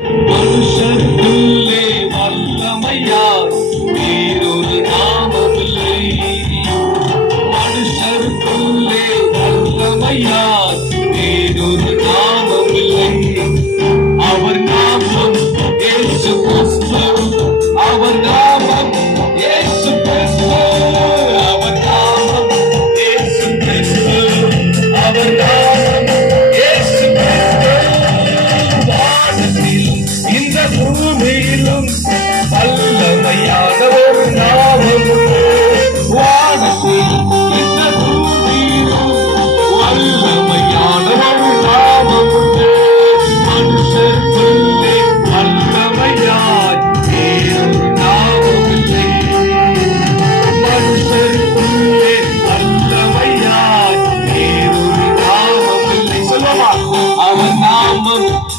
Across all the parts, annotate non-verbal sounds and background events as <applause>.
you <laughs>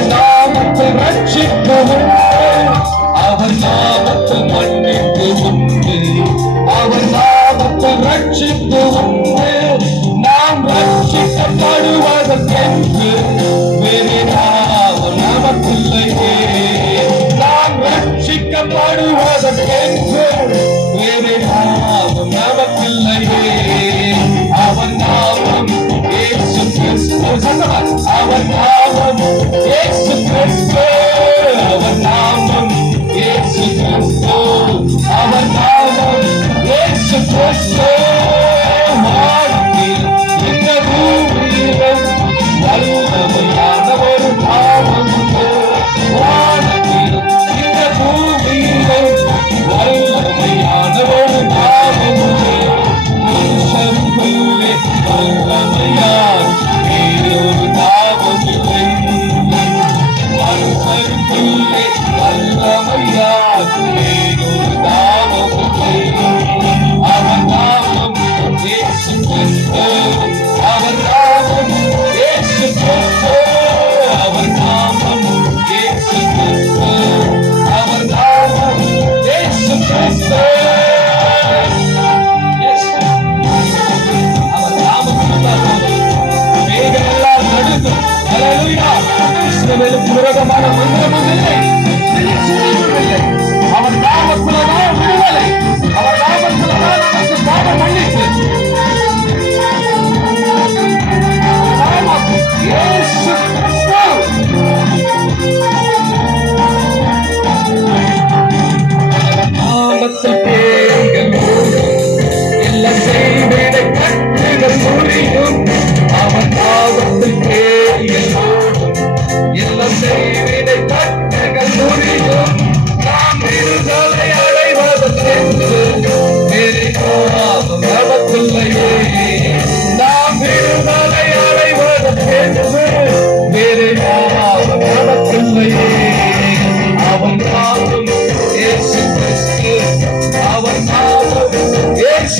அவர் நாமத்தில் ரட்சிப்பு உண்டு அவர் நாமத்தில் மன்னிப்பு உண்டு நாம் ரட்சிக்கப்படுவதற்கு our power. Yes. Oh,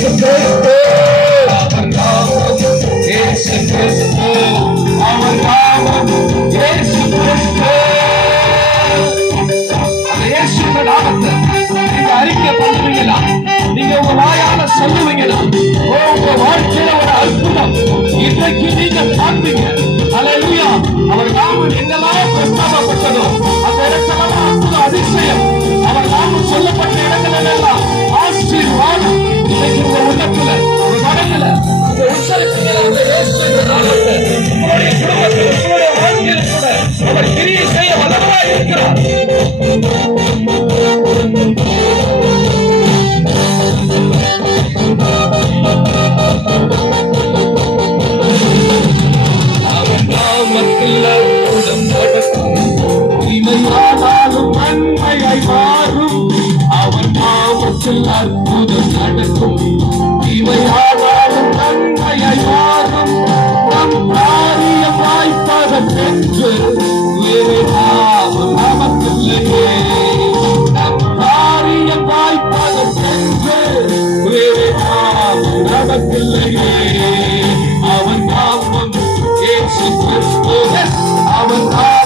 கிறிஸ்து அவர் நாமம் இயேசு கிறிஸ்து அவர் நாமம் இயேசு கிறிஸ்து அந்த இயேசுவின் நாமத்தை நீங்க அறிக்கை பண்ணுவீங்களா நீங்க உங்க வாயால சொல்லுவீங்களா ஓ உங்க வாழ்க்கையில அவர் நாமம் என்னெல்லாம் அற்புதம் நடக்கும். இவை ஆவாரும் நன்மையாய் மாறும். நம் காரியமாய் பகற்று Yes, our God.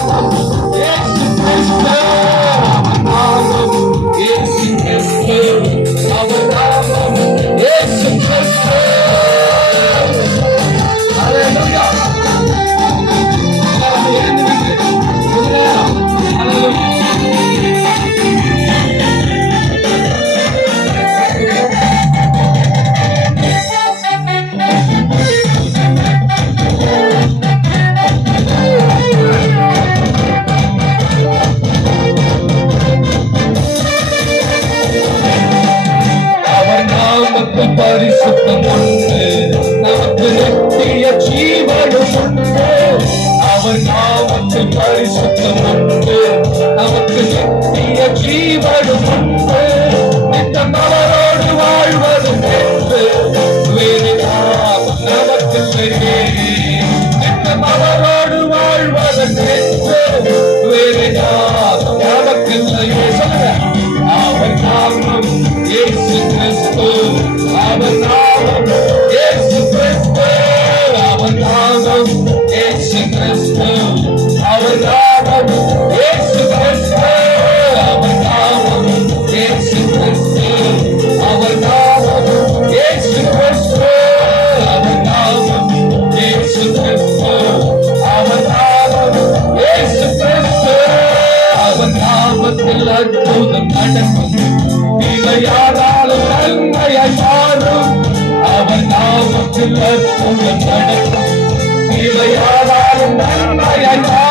நாமத்தில் பரிசுத்தம் உண்டு. நமக்கு நித்திய ஜீவனும் உண்டு. இந்த மலரோடு வாழ்வதும் என்று வேறு நாமம் நமக்கு தெரியும் இந்த மலரோடு வாழ்வதன் என்று வேறு நாமம் நமக்கு சொல்லுங்க. அவர் நாமம் இயேசு கிறிஸ்து. அவர் நாமம் இயேசு கிறிஸ்து. அவர் நாமம் இயேசு கிறிஸ்து. அற்புதம் நடக்கும் இவையாதாலும் நன்மையை மாறும் அவன் நாமத்தில் அற்புதம் நடக்கும் இவையாதாலும் நன்மையை